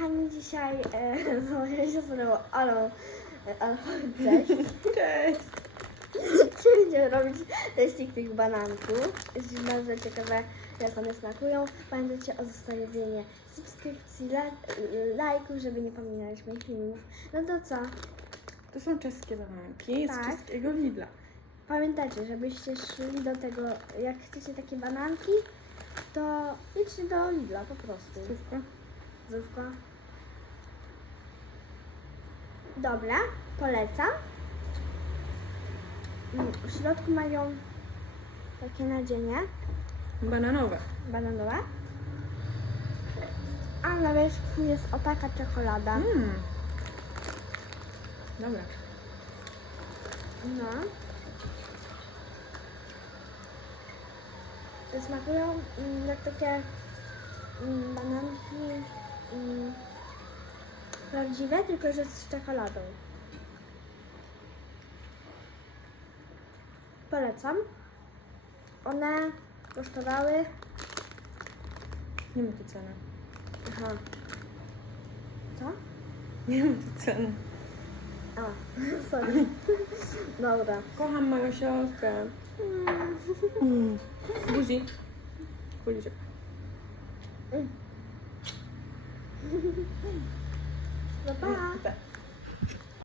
kochani, dzisiaj e, z moją siostrą Alą, e, Alą, cześć. Cześć! Będziemy robić teścik tych bananków. Jestem bardzo ciekawe, jak one smakują. Pamiętajcie o zostawieniu subskrypcji, la- lajków, żeby nie pominąć moich filmów. No to co? To są czeskie bananki Tak. z czeskiego Lidla. Pamiętajcie, żebyście szli do tego, jak chcecie takie bananki, to idźcie do Lidla po prostu. Słówko? Zdrówko. Dobra, polecam. Mm, W środku mają takie nadzienie Bananowe. bananowe. A na wierzchu jest o taka czekolada. Mmm. Dobra. No. Smakują mm, jak takie mm, bananki mm, prawdziwe, tylko że z czekoladą. Polecam. One kosztowały. Nie ma tu ceny. Aha. Co? Nie ma tu ceny. A, sorry. Dobra. Kocham moją siostrę. Mm. Buzi. Kuliczek. No 了吧？